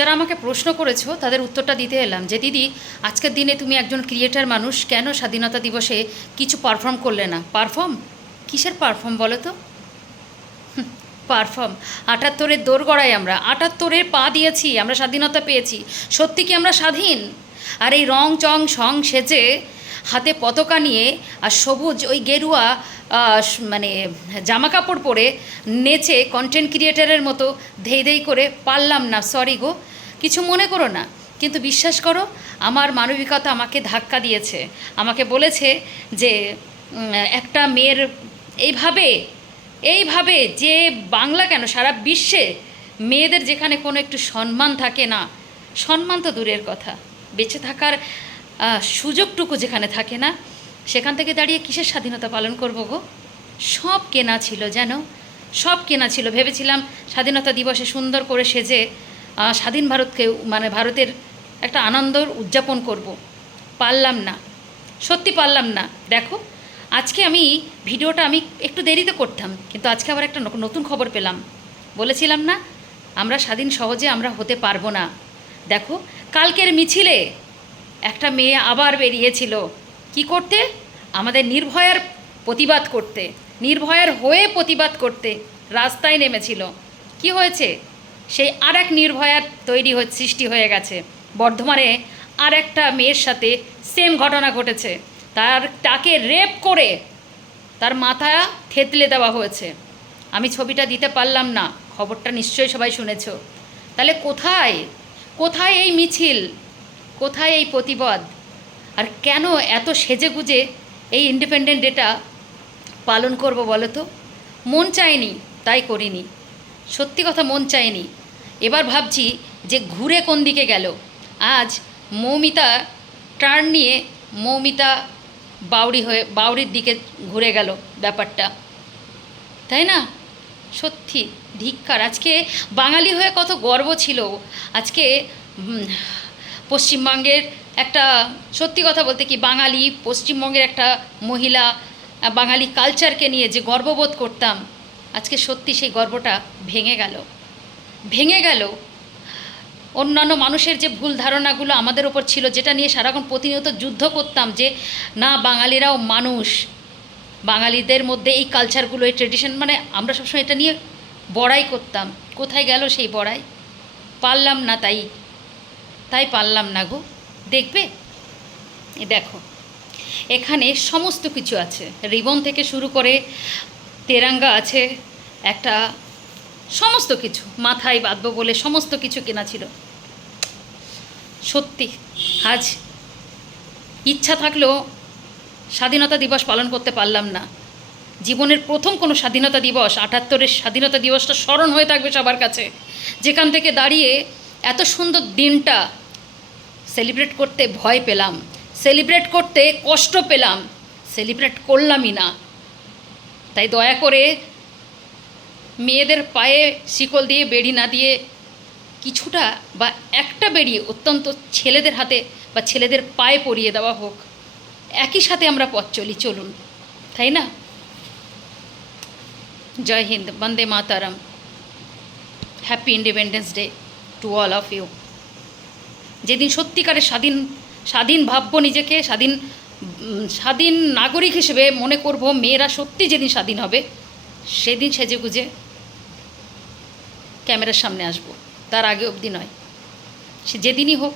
যারা আমাকে প্রশ্ন করেছ, তাদের উত্তরটা দিতে এলাম যে, দিদি, আজকের দিনে তুমি একজন ক্রিয়েটার মানুষ, কেন স্বাধীনতা দিবসে কিছু পারফর্ম করলে না? পারফর্ম কিসের পারফর্ম বলো তো? পারফর্ম আটাত্তরের দৌড় গড়াই আমরা, আটাত্তরের পা দিয়েছি, আমরা স্বাধীনতা পেয়েছি। সত্যি কি আমরা স্বাধীন? আর এই রং চং সং সেজে হাতে পতাকা নিয়ে আর সবুজ ওই গেরুয়া মানে জামা কাপড় পরে নেচে কন্টেন্ট ক্রিয়েটারের মতো ধেই ধেই করে, পারলাম না সরি গো, কিছু মনে করো না। কিন্তু বিশ্বাস করো, আমার মানবিকতা আমাকে ধাক্কা দিয়েছে। আমাকে বলেছে যে একটা মেয়ের এইভাবে এইভাবে যে বাংলা কেন, সারা বিশ্বে মেয়েদের যেখানে কোনো একটু সম্মান থাকে না, সম্মান তো দূরের কথা। বেঁচে থাকার সুযোগটুকু যেখানে থাকে না, সেখান থেকে দাঁড়িয়ে কিসের স্বাধীনতা পালন করব গো? সব কেনা ছিল যেন, সব কেনা ছিল। ভেবেছিলাম স্বাধীনতা দিবসে সুন্দর করে সেজে স্বাধীন ভারতকে মানে ভারতের একটা আনন্দ উদযাপন করব। পারলাম না, সত্যি পারলাম না। দেখো, আজকে আমি ভিডিওটা আমি একটু দেরিতে করতাম, কিন্তু আজকে আবার একটা নতুন খবর পেলাম। বলেছিলাম না, আমরা স্বাধীন সহজে আমরা হতে পারব না। দেখো, কালকের মিছিলে একটা মেয়ে আবার বেরিয়েছিল। কি করতে? আমাদের নির্ভয়ার প্রতিবাদ করতে। নির্ভয়ার হয়ে প্রতিবাদ করতে রাস্তায় নেমেছিল। কি হয়েছে? সেই আর এক নির্ভয়ার তৈরি হয়ে সৃষ্টি হয়ে গেছে। বর্ধমানে আর একটা মেয়ের সাথে সেম ঘটনা ঘটেছে। তার তাকে রেপ করে তার মাথা থেতলে দেওয়া হয়েছে। আমি ছবিটা দিতে পারলাম না। খবরটা নিশ্চয়ই সবাই শুনেছ। তাহলে কোথায়? কোথায় এই মিছিল? কোথায় এই প্রতিবাদ? আর কেন এত সেজে গুজে এই ইন্ডিপেন্ডেন্ট ডেটা পালন করব বলো তো মন চায়নি, তাই করিনি। সত্যি কথা মন চায়নি। এবার ভাবছি যে ঘুরে কোন দিকে গেল? আজ মৌমিতা টার্ন নিয়ে মৌমিতা বাউরি হয়ে বাউরির দিকে ঘুরে গেল ব্যাপারটা। তাই না? সত্যি ধিক্ষার আজকে বাঙালি হয়ে কত গর্ব ছিল। আজকে পশ্চিমবঙ্গের একটা, সত্যি কথা বলতে কি, বাঙালি, পশ্চিমবঙ্গের একটা মহিলা বাঙালি কালচারকে নিয়ে যে গর্ববোধ করতাম, আজকে সত্যি সেই গর্বটা ভেঙে গেল। ভেঙে গেল। অন্যান্য মানুষের যে ভুল ধারণাগুলো আমাদের ওপর ছিল, যেটা নিয়ে সারাক্ষণ প্রতিনিয়ত যুদ্ধ করতাম যে, না, বাঙালিরাও মানুষ। বাঙালিদের মধ্যে এই কালচারগুলো এই ট্রেডিশন মানে আমরা সবসময় এটা নিয়ে বড়াই করতাম। কোথায় গেল সেই বড়াই? পারলাম না তাই। তাই পারলাম না গো। দেখবে? এ দেখো, এখানে সমস্ত কিছু আছে। রিবন থেকে শুরু করে তেরাঙ্গা আছে, একটা সমস্ত কিছু, মাথায় বাঁধবো বলে সমস্ত কিছু কেনা ছিল। সত্যি, আজ ইচ্ছা থাকলেও স্বাধীনতা দিবস পালন করতে পারলাম না। জীবনের প্রথম কোনো স্বাধীনতা দিবস, আটাত্তরের স্বাধীনতা দিবসটা স্মরণ হয়ে থাকবে সবার কাছে। যেখান থেকে দাঁড়িয়ে এত সুন্দর দিনটা সেলিব্রেট করতে ভয় পেলাম, সেলিব্রেট করতে কষ্ট পেলাম, সেলিব্রেট করলামই না। তাই দয়া করে মেয়েদের পায়ে শিকল দিয়ে, বেড়ি না দিয়ে কিছুটা বা একটা বেড়ি অত্যন্ত ছেলেদের হাতে বা ছেলেদের পায়ে পরিয়ে দেওয়া হোক। একই সাথে আমরা পথ চলি, চলুন, তাই না? জয় হিন্দ, বন্দে Mataram. Happy independence day to all of you যেদিন সত্যিকারের স্বাধীন স্বাধীন ভাববো নিজেকে, স্বাধীন স্বাধীন নাগরিক হিসেবে মনে করব মেয়েরা সত্যি যেদিন স্বাধীন হবে, সেদিন সেজে গুজে ক্যামেরার সামনে আসব। তার আগে অবধি নয়। সে যেদিনই হোক